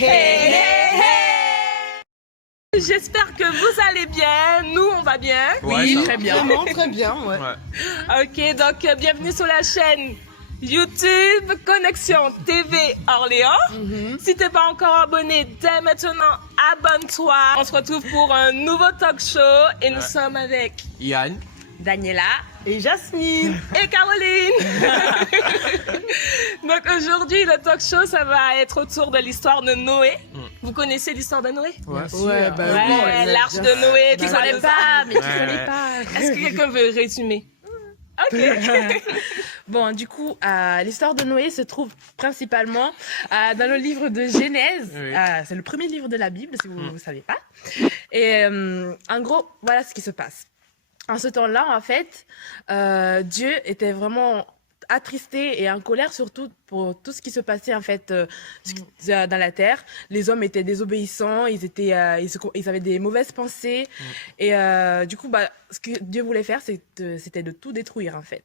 Hey, hey, hey! J'espère que vous allez bien. Nous, on va bien. Ouais, oui, ça très va. bien. Vraiment très bien, ouais. Ok, donc bienvenue sur la chaîne YouTube Connexion TV Orléans. Si t'es pas encore abonné, dès maintenant, abonne-toi. On se retrouve pour un nouveau talk show et nous sommes avec Yann. Daniela Et Jasmine. et Caroline. Donc aujourd'hui, le talk show, ça va être autour de l'histoire de Noé. Vous connaissez l'histoire de Noé? Ouais. Ouais, bah oui, on Ouais, l'a l'arche bien- de Noé. Qui tout connaît ça. pas, mais qui Ouais. connaît pas. Est-ce que quelqu'un veut résumer? Ok. Bon, du coup, l'histoire de Noé se trouve principalement dans le livre de Genèse. Oui. C'est le premier livre de la Bible, si vous ne savez pas. Et en gros, voilà ce qui se passe. En ce temps-là, en fait, Dieu était vraiment attristé et en colère surtout pour tout ce qui se passait en fait dans la terre. Les hommes étaient désobéissants, ils avaient des mauvaises pensées et du coup ce que Dieu voulait faire c'était de tout détruire en fait.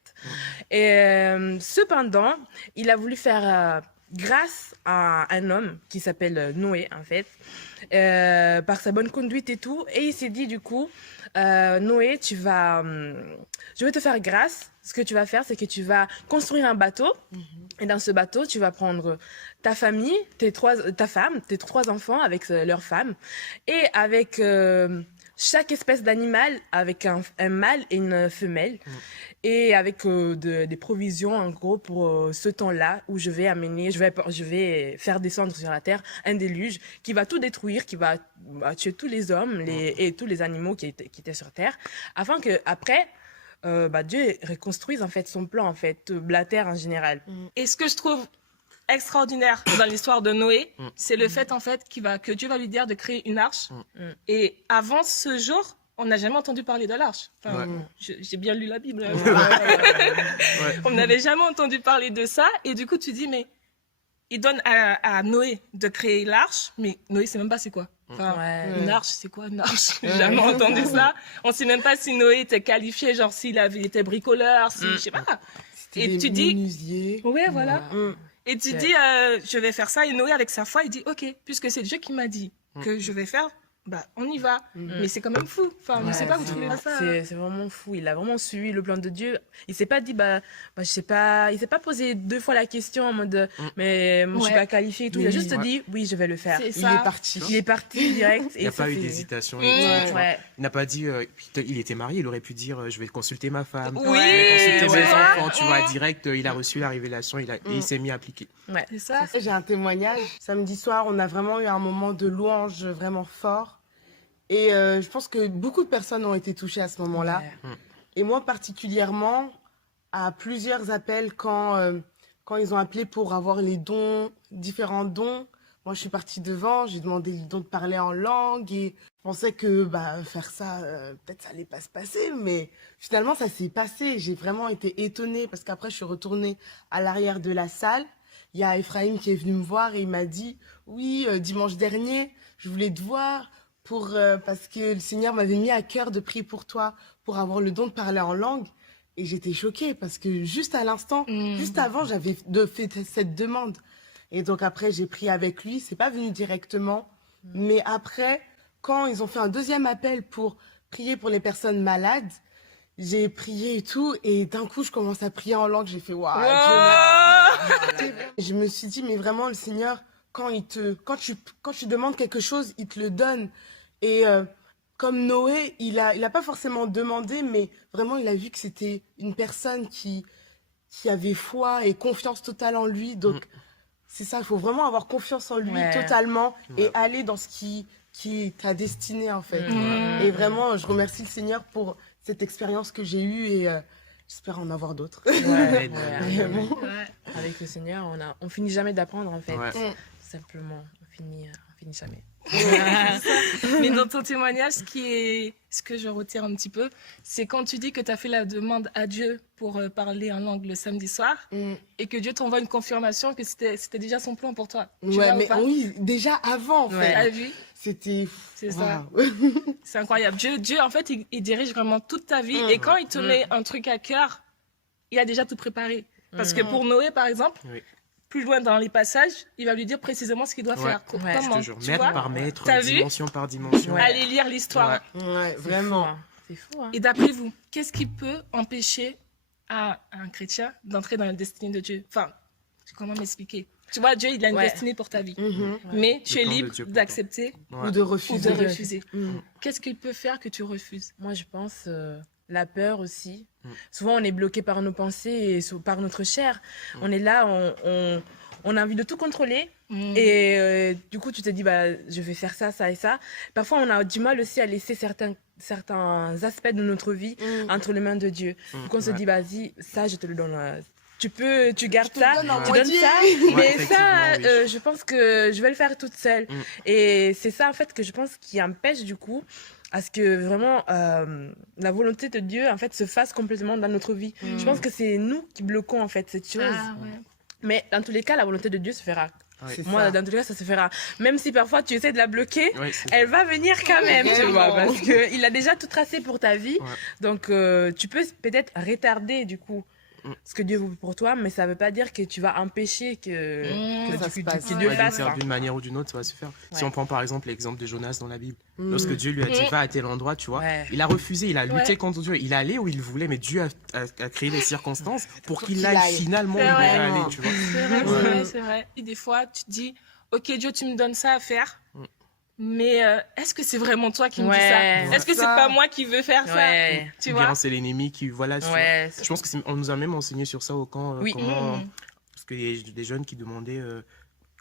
Et cependant, il a voulu faire grâce à un homme qui s'appelle Noé en fait, par sa bonne conduite et tout, et il s'est dit du coup Noé, je vais te faire grâce. Ce que tu vas faire, c'est que tu vas construire un bateau. Et dans ce bateau, tu vas prendre ta famille, ta femme, tes 3 enfants avec leurs femmes. Et avec chaque espèce d'animal, avec un mâle et une femelle. Et avec des provisions, en gros, pour ce temps-là où je vais faire descendre sur la terre un déluge qui va tout détruire, qui va tuer tous les hommes et tous les animaux qui étaient sur terre, afin que après Dieu reconstruise en fait son plan, en fait, la terre en général. Et ce que je trouve extraordinaire dans l'histoire de Noé, c'est le fait en fait que Dieu va lui dire de créer une arche. Et avant ce jour, on n'a jamais entendu parler de l'arche. Enfin, j'ai bien lu la Bible. On n'avait jamais entendu parler de ça. Et du coup, tu dis, mais il donne à Noé de créer l'arche, mais Noé sait même pas c'est quoi. Enfin, une arche, c'est quoi une arche? J'ai jamais entendu ça. On sait même pas si Noé était qualifié, genre s'il était bricoleur, je sais pas. Et tu dis menuisier. Ouais, voilà. Et tu dis, je vais faire ça. Et Noé, avec sa foi, il dit, ok, puisque c'est Dieu qui m'a dit que je vais faire, on y va. Mais c'est quand même fou. Enfin, je sais pas, vous trouvez pas ça? C'est vraiment fou. Il a vraiment suivi le plan de Dieu. Il s'est pas dit, je sais pas, il s'est pas posé 2 fois la question en mode, mais moi, je suis pas qualifié et tout. Il a juste dit, oui, je vais le faire. C'est Il ça. est parti. Il est parti direct. Il n'y a pas eu d'hésitation. Ouais. Il n'a pas dit, il était marié, il aurait pu dire, je vais consulter ma femme, Oui, je vais consulter tu mes vois. enfants, tu vois, direct, il a reçu la révélation, et il s'est mis à appliquer. Ouais. C'est ça. J'ai un témoignage. Samedi soir, on a vraiment eu un moment de louange vraiment fort. Et je pense que beaucoup de personnes ont été touchées à ce moment-là. Ouais. Et moi particulièrement, à plusieurs appels quand ils ont appelé pour avoir les dons, différents dons. Moi, je suis partie devant, j'ai demandé le don de parler en langue et je pensais que faire ça, peut-être ça allait pas se passer, mais finalement, ça s'est passé. J'ai vraiment été étonnée parce qu'après, je suis retournée à l'arrière de la salle. Il y a Ephraim qui est venu me voir et il m'a dit, oui, dimanche dernier, je voulais te voir parce que le Seigneur m'avait mis à cœur de prier pour toi, pour avoir le don de parler en langue. Et j'étais choquée parce que juste à l'instant, juste avant, j'avais fait cette demande. Et donc après, j'ai prié avec lui. C'est pas venu directement. Mais après, quand ils ont fait un deuxième appel pour prier pour les personnes malades, j'ai prié et tout. Et d'un coup, je commence à prier en langue. J'ai fait, waouh, je me suis dit, mais vraiment, le Seigneur, quand tu demandes quelque chose, il te le donne. Et comme Noé, il a pas forcément demandé, mais vraiment, il a vu que c'était une personne qui avait foi et confiance totale en lui. Donc, c'est ça, il faut vraiment avoir confiance en lui totalement et aller dans ce qui est ta destinée, en fait. Et vraiment, je remercie le Seigneur pour cette expérience que j'ai eue et j'espère en avoir d'autres. Vraiment. Avec le Seigneur, on finit jamais d'apprendre en fait. Ouais. Simplement, on finit jamais. Mais dans ton témoignage, ce que je retire un petit peu, c'est quand tu dis que tu as fait la demande à Dieu pour parler en langue le samedi soir et que Dieu t'envoie une confirmation que c'était déjà son plan pour toi. Tu vois, Mais oui, déjà avant, en fait. T'as vu? C'était... C'est ça. Waouh. C'est incroyable. Dieu, en fait, il dirige vraiment toute ta vie. Et quand il te met un truc à cœur, il a déjà tout préparé. Parce que pour Noé, par exemple, plus loin dans les passages, il va lui dire précisément ce qu'il doit Ouais. faire. Ouais, Comment, Je te jure, tu mètre vois? par mètre, T'as vu? dimension par dimension. Ouais. Allez lire l'histoire. Ouais, C'est vraiment. fou, hein. C'est fou, hein. Et d'après vous, qu'est-ce qui peut empêcher à un chrétien d'entrer dans la destinée de Dieu? Enfin, comment m'expliquer? Tu vois, Dieu, il a une Ouais. destinée pour ta vie. Mhm. Mais tu es plan de libre Dieu pour d'accepter Ouais. Ou de ou refuser. de refuser. Mhm. Qu'est-ce qu'il peut faire que tu refuses? Moi, je pense la peur aussi. Mm. Souvent, on est bloqué par nos pensées et par notre chair. On est là, on a envie de tout contrôler. Mm. Et du coup, tu te dis, bah, je vais faire ça, ça et ça. Parfois, on a du mal aussi à laisser certains aspects de notre vie Mhm. entre les mains de Dieu. Donc, on se Ouais. dit, vas-y, ça, je te le donne. Tu gardes Je te ça, donne en tu donnes moitié. ça, Ouais, mais effectivement, ça, oui. je pense que je vais le faire toute seule. Mm. Et c'est ça, en fait, que je pense qui empêche, du coup, à ce que vraiment la volonté de Dieu, en fait, se fasse complètement dans notre vie. Mm. Je pense que c'est nous qui bloquons, en fait, cette chose. Ah, ouais. Mais dans tous les cas, la volonté de Dieu se fera. Ouais. C'est Moi, ça. dans tous les cas, ça se fera. Même si parfois tu essaies de la bloquer, Ouais, c'est elle va venir quand même, tu vois, Vraiment. parce qu'il a déjà tout tracé pour ta vie. Ouais. Donc, tu peux peut-être retarder, du coup, ce que Dieu veut pour toi, mais ça veut pas dire que tu vas empêcher que ça se passe. Dieu Ouais, fasse. d'une manière ou d'une autre, ça va se faire. Si Ouais. on prend par exemple l'exemple de Jonas dans la Bible, Mhm. lorsque Dieu lui a dit Mm. va à tel endroit, tu vois, Ouais. il a refusé, il a lutté Ouais. contre Dieu, il est allé où il voulait, mais Dieu a créé les circonstances pour qu'il qu'il aille aille. finalement où il C'est devait vrai. aller, tu vois. C'est vrai, Ouais. c'est vrai, c'est vrai. Et des fois, tu te dis, ok, Dieu, tu me donnes ça à faire, mais est-ce que c'est vraiment toi qui me dis Ouais. ça? Est-ce que c'est Ça. pas moi qui veux faire Ouais. ça? Tu Ou vois? bien c'est l'ennemi qui, voilà, tu vois. Ouais. Je pense qu'on nous a même enseigné sur ça au camp, Oui. comment, Mm. parce qu'il y a des jeunes qui demandaient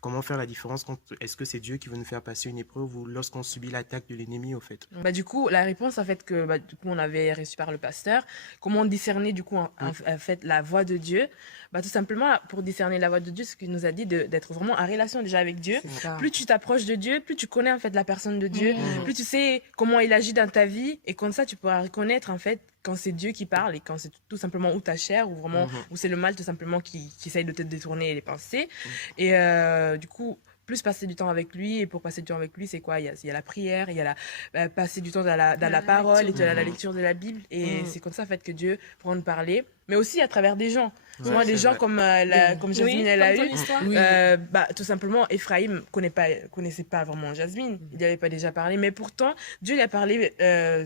comment faire la différence, est-ce que c'est Dieu qui veut nous faire passer une épreuve ou lorsqu'on subit l'attaque de l'ennemi, au fait. Bah, du coup, la réponse, en fait, que du coup, on avait reçue par le pasteur, comment discerner, du coup, en fait, la voix de Dieu. Bah, tout simplement, pour discerner la voix de Dieu, ce qu'il nous a dit, d'être vraiment en relation déjà avec Dieu. C'est ça. Plus tu t'approches de Dieu, plus tu connais, en fait, la personne de Dieu, Mhm. plus tu sais comment il agit dans ta vie, et comme ça, tu pourras reconnaître, en fait, quand c'est Dieu qui parle, et quand c'est tout simplement ou ta chair, ou vraiment, ou c'est le mal, tout simplement, qui essaye de te détourner les pensées. Et du coup, plus passer du temps avec lui, et pour passer du temps avec lui, c'est quoi? Il y a la prière, il y a passer du temps dans la parole, et lecture. dans la lecture de la Bible, et Mhm. c'est comme ça, en fait, que Dieu pourra nous parler, mais aussi à travers des gens. Ouais, Souvent, des c'est gens vrai. comme Jasmine, Oui, elle a comme eu, ton histoire. Oui. bah, tout simplement, Ephraim connaissait pas vraiment Jasmine. Il n'y avait pas déjà parlé. Mais pourtant, Dieu lui a parlé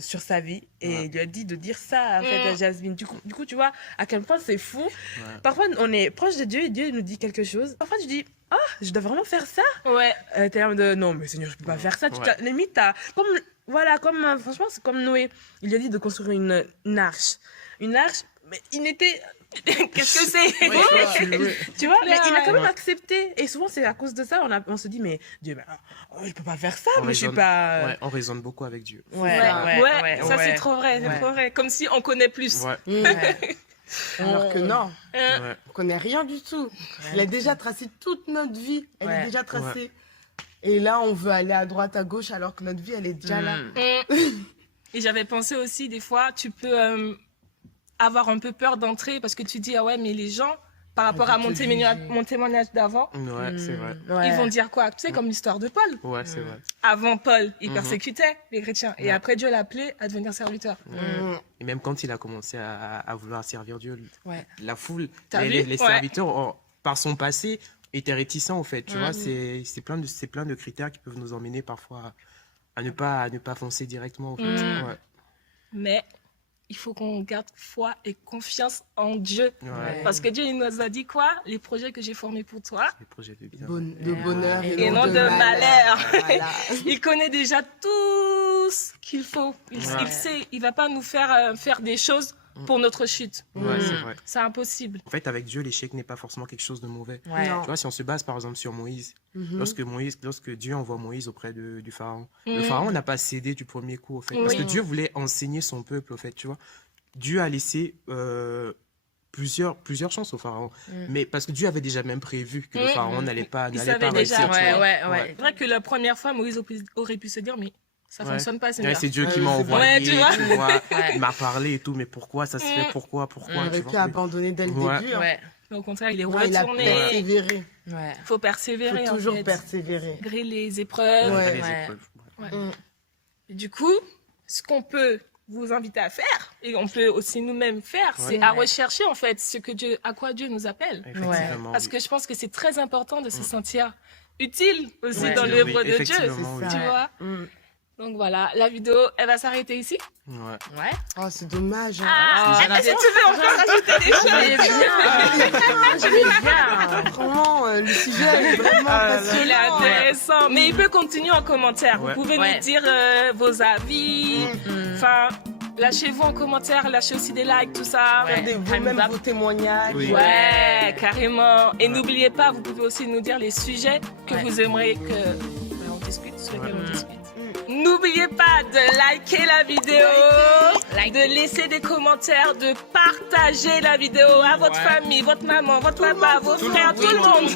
sur sa vie et Ouais. il lui a dit de dire ça en fait, à Jasmine. Du coup, tu vois à quel point c'est fou. Ouais. Parfois, on est proche de Dieu et Dieu nous dit quelque chose. Parfois, tu dis, ah, je dois vraiment faire ça. Ouais. T'es là en mode, non, mais Seigneur, je peux pas faire ça. Ouais. Limite, franchement, c'est comme Noé. Il lui a dit de construire une arche. Une arche, mais il n'était. Qu'est-ce que c'est? Tu vois, mais il a quand même Ouais. accepté. Et souvent, c'est à cause de ça, on se dit, mais Dieu, je peux pas faire ça, On mais je suis raisonne- pas. Ouais, on raisonne beaucoup avec Dieu. Ouais, Ça c'est trop vrai, c'est Ouais. trop vrai. Comme si on connaît plus. Ouais, Ouais. Alors que non, ouais. on connaît rien du tout. Il a déjà tracé toute notre vie. Elle Ouais. est déjà tracée. Et là, on veut aller à droite, à gauche, alors que notre vie, elle est déjà là. Et j'avais pensé aussi, des fois, tu peux avoir un peu peur d'entrer parce que tu dis, ah ouais, mais les gens, par rapport à vont mon te témoignage, juger. mon témoignage d'avant, Ouais, c'est vrai. Ouais. ils vont dire quoi? Tu sais, comme l'histoire de Paul. Ouais, c'est vrai. Avant Paul, il Mhm. persécutait les chrétiens. Et Ouais. après, Dieu l'a appelé à devenir serviteur. Mm. Et même quand il a commencé à vouloir servir Dieu, Ouais. la foule, T'as les vu? Ouais. serviteurs, par son passé, étaient réticents, au fait. Tu vois, Mhm. c'est plein de critères qui peuvent nous emmener parfois à ne pas foncer directement, au fait. Mhm. Ouais. Mais il faut qu'on garde foi et confiance en Dieu. Ouais. Parce que Dieu, il nous a dit quoi? Les projets que j'ai formés pour toi. Les projets de bien. De bonheur Et non de malheur. Voilà. Il connaît déjà tout ce qu'il faut. Il Ouais. sait, il va pas nous faire faire des choses pour notre chute. Ouais, c'est vrai. C'est impossible. En fait, avec Dieu, l'échec n'est pas forcément quelque chose de mauvais. Ouais. Non. Tu vois, si on se base par exemple sur Moïse, Mhm. lorsque Dieu envoie Moïse auprès du pharaon, Mhm. le pharaon n'a pas cédé du premier coup, au fait, parce Oui. que Dieu voulait enseigner son peuple, au fait, tu vois. Dieu a laissé plusieurs chances au pharaon, mais parce que Dieu avait déjà même prévu que le Mhm. pharaon n'allait pas savait déjà, réussir. tu Ouais, vois. ouais. C'est vrai que la première fois, Moïse aurait pu se dire, mais ça Ouais. fonctionne pas, Ouais, Seigneur. c'est Dieu qui Ouais, m'a c'est envoyé, vrai. Ouais, tu vois. tu vois. Ouais. Il m'a parlé et tout, mais pourquoi ça se fait? Pourquoi On tu aurait vois. pu abandonner dès le Ouais. début. hein. Ouais. Mais au contraire, il est Ouais, il a retourné. persévéré. Ouais. Il faut persévérer. Il faut en toujours fait. persévérer. Malgré les épreuves. Ouais. Les Ouais. épreuves. Ouais. Mm. Et du coup, ce qu'on peut vous inviter à faire, et on peut aussi nous-mêmes faire, c'est à rechercher en fait à quoi Dieu nous appelle. Effectivement, Parce oui. que je pense que c'est très important de se sentir utile aussi dans Oui, l'œuvre de Dieu, effectivement, oui. tu vois. Mm. Donc voilà, la vidéo, elle va s'arrêter ici. Ouais. Ouais. Oh, c'est dommage. Hein. Est-ce que tu veux encore rajouter des choses? J'aimais bien. Vraiment, le sujet est vraiment Il est passionnant. intéressant. Mais il peut continuer en commentaire. Ouais. Vous pouvez Ouais. nous dire vos avis. Enfin, lâchez-vous en commentaire, lâchez aussi des likes, tout ça. Ouais. Regardez vous-même vos témoignages. Oui. Ouais, carrément. Et n'oubliez pas, vous pouvez aussi nous dire les sujets que Ouais. vous aimeriez on discute, sur lesquels on discute. N'oubliez pas de liker la vidéo, de laisser des commentaires, de partager la vidéo à votre famille, votre maman, votre papa, vos frères, tout le monde.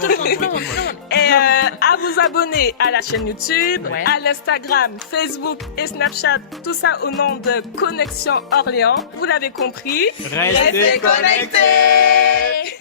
Et à vous abonner à la chaîne YouTube, Ouais. à l'Instagram, Facebook et Snapchat, tout ça au nom de Connexion Orléans. Vous l'avez compris. Restez connectés.